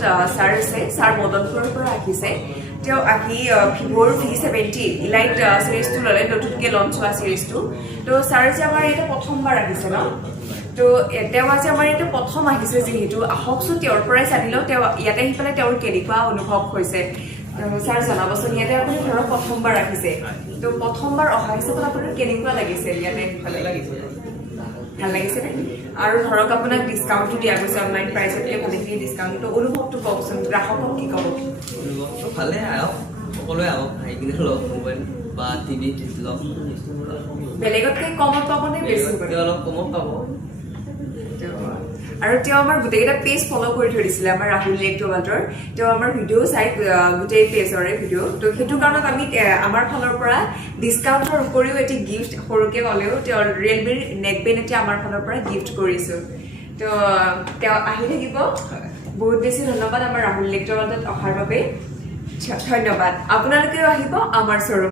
sir আছে sir মদনপুৰৰ পৰা আহিছে তেওঁ আহি ভিভ'ৰ V70 ইলাইট চিৰিজটো ল'লে নতুনকৈ লঞ্চ হোৱা চিৰিজটো তো ছাৰ যে আমাৰ এটা প্ৰথমবাৰ আহিছে ন তো তেওঁ আজি আমাৰ এটা প্ৰথম আহিছে যিহেতু আহকচোন তেওঁৰ পৰাই জানি লওঁ তেওঁ ইয়াতে আহি পেলাই তেওঁৰ কেনেকুৱা অনুভৱ হৈছে ছাৰ জনাবচোন ইয়াতে আপুনি ধৰক প্ৰথমবাৰ আহিছে তো প্ৰথমবাৰ অহা হিচাপত আপোনাৰ কেনেকুৱা লাগিছে ইয়াতে ভালে লাগিছে ভাল লাগিছে নে আৰু ধৰক আপোনাক ডিছকাউণ্টটো দিয়া গৈছে অনলাইন প্ৰাইচতকৈ ভালেখিনি ডিছকাউণ্টটো অনুভৱটো কওকচোন গ্ৰাহকক কি ক'ব অনুভৱটো ভালে আহক সকলোৱে আহক আহি কিনে লওক মোবাইল বা টিভি লওক বেলেগতকৈ কমত পাবনে বেছি অলপ কমত পাব আৰু তেওঁ আমাৰ গোটেইকেইটা পেজ ফ'ল' কৰি থৈ দিছিলে আমাৰ ৰাহুল ইলেক্ট্ৰবাল্টৰ তেওঁ আমাৰ ভিডিঅ' চাই গোটেই পেজৰে ভিডিঅ' তো সেইটো কাৰণত আমি আমাৰ ফালৰ পৰা ডিছকাউণ্টৰ উপৰিও এটি গিফ্ট সৰুকৈ হ'লেও তেওঁ ৰিয়েলমিৰ নেকবেণ্ড এতিয়া আমাৰ ফালৰ পৰা গিফ্ট কৰিছোঁ তো তেওঁ আহি থাকিব বহুত বেছি ধন্যবাদ আমাৰ ৰাহুল ইলেক্ট্ৰবাল্টত অহাৰ বাবে ধন্যবাদ আপোনালোকেও আহিব আমাৰ শ্ব'ৰুম